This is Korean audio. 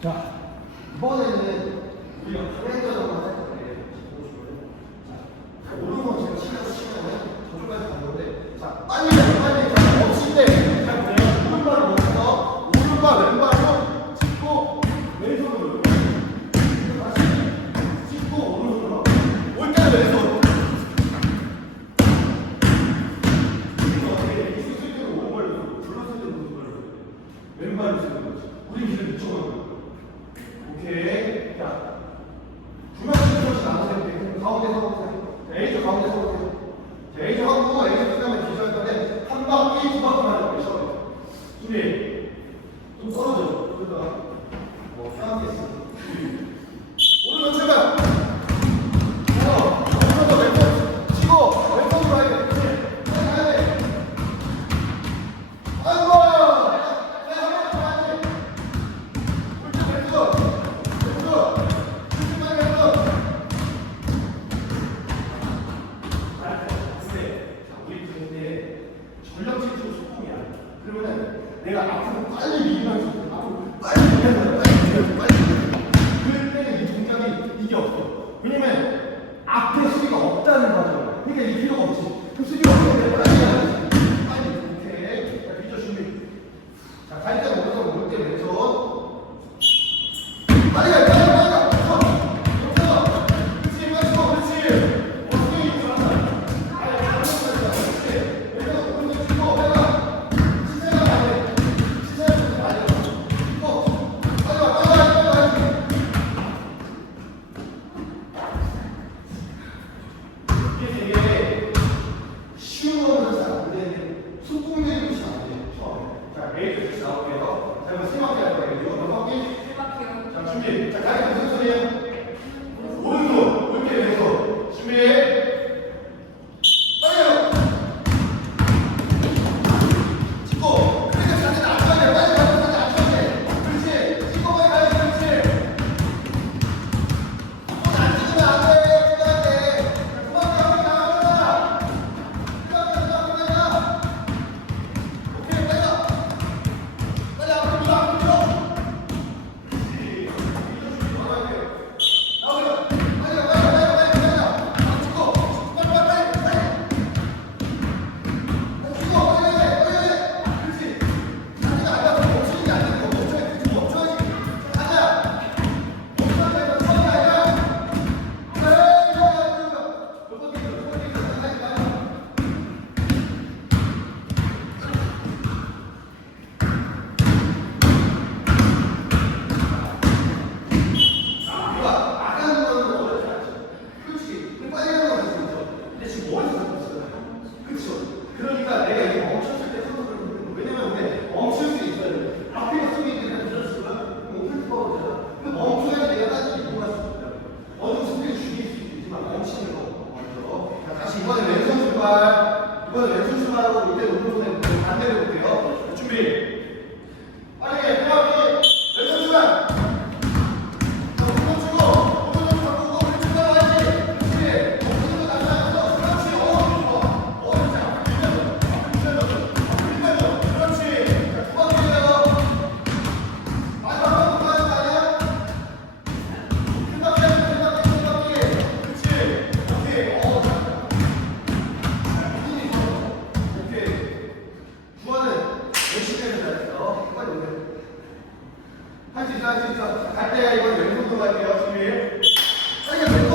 자, 이번에는 우리가 브랜드라고 하는 건데, 모르고 제가 치면서 치면은 저쪽까지 갔는데, 서보세요. A조 가운데 서보세요. A조 하고 A조 끝나면 B조 할 건데 한 바퀴 두 바퀴만 해요. 시험에서. 준비. 좀 떨어져. 그러다가 뭐 편하게 했어. Está caindo. Né? B. 할 때야 이건 연습도 같아요, 준비.